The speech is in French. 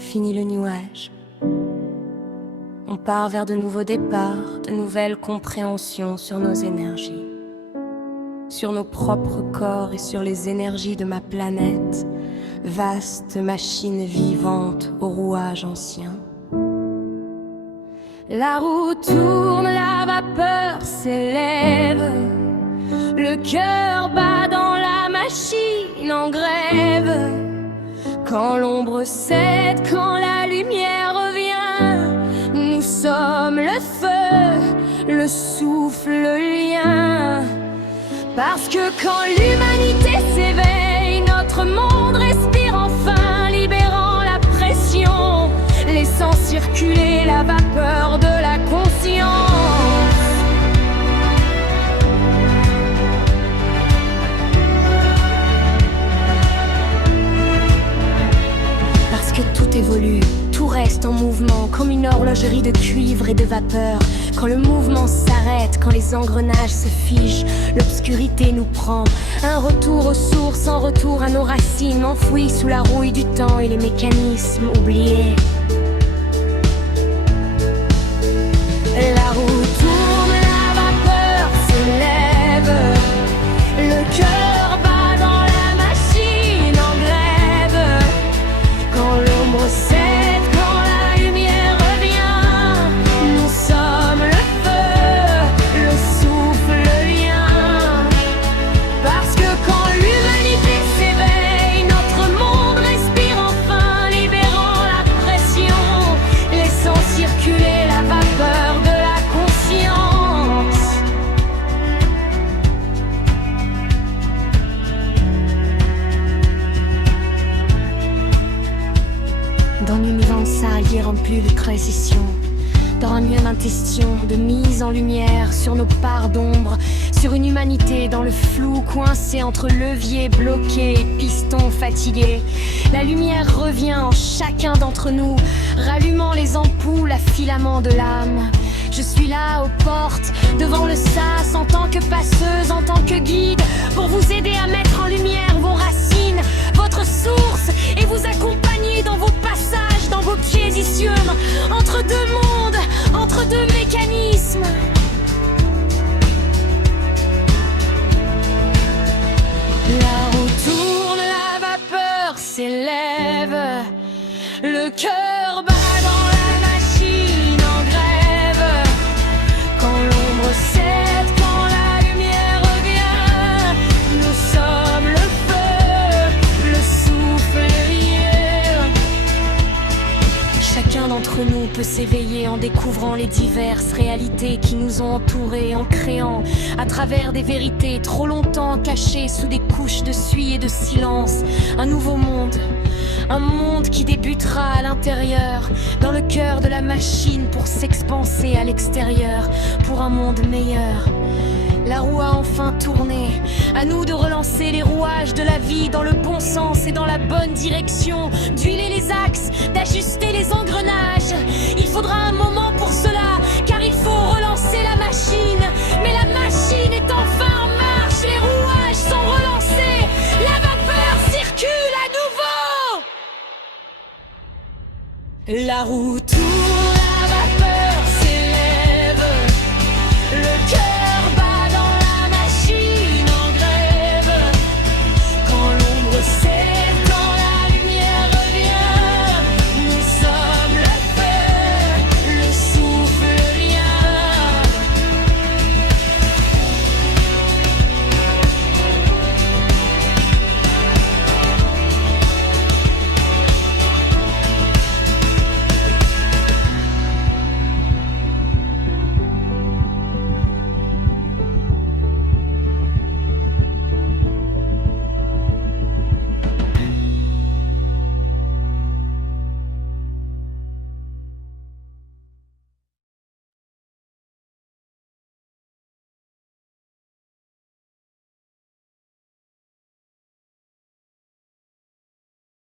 Fini le nuage. On part vers de nouveaux départs, de nouvelles compréhensions sur nos énergies, sur nos propres corps et sur les énergies de ma planète, vaste machine vivante au rouage ancien. La roue tourne, la vapeur s'élève, le cœur bat dans la machine en grève. Quand l'ombre cède, quand la lumière revient, nous sommes le feu, le souffle, le lien. Parce que quand l'humanité s'éveille, notre monde respire enfin, libérant la pression, laissant circuler la vapeur de la conscience. Parce que tout évolue, tout reste en mouvement, comme une horlogerie de cuivre et de vapeur. Quand le mouvement s'arrête, quand les engrenages se figent, l'obscurité nous prend. Un retour aux sources, en retour à nos racines, enfouies sous la rouille du temps et les mécanismes oubliés. La roue tourne, la vapeur s'élève, le cœur bat dans la machine en grève. Quand l'ombre cède, quand la lumière revient, nous sommes le feu, le souffle, le lien. Parce que quand l'humanité s'éveille, notre monde respire enfin, libérant la pression, laissant circuler la vapeur de la conscience. Dans l'univers s'allier en plus de transition, dans un mieux d'intention, de mise en lumière sur nos parts d'ombre, sur une humanité dans le flou, coincée entre leviers bloqués et pistons fatigués. La lumière revient en chacun d'entre nous, rallumant les ampoules à filaments de l'âme. Je suis là aux portes, devant le sas, en tant que passeuse, en tant que guide, pour vous aider à mettre en lumière vos racines, votre source, et vous accompagner dans vos passages, dans vos piésitions, entre deux mondes, entre deux mécanismes. La roue tourne, la vapeur s'élève, le cœur bat dans la machine en grève. Quand l'ombre cède, quand la lumière revient, nous sommes le feu, le souffle, le lien. Chacun d'entre nous peut s'éveiller en découvrant les diverses réalités qui nous ont entourés, en créant à travers des vérités trop longtemps cachées sous des couches de suie et de silence, un nouveau monde. Un monde qui débutera à l'intérieur, dans le cœur de la machine pour s'expanser à l'extérieur, pour un monde meilleur. La roue a enfin tourné, à nous de relancer les rouages de la vie dans le bon sens et dans la bonne direction, d'huiler les axes, d'ajuster les engrenages. Il faudra un moment pour cela, car il faut relancer la machine. Mais la machine est enfin en marche, les rouages sont relancés, la vapeur circule à nouveau. La roue tourne.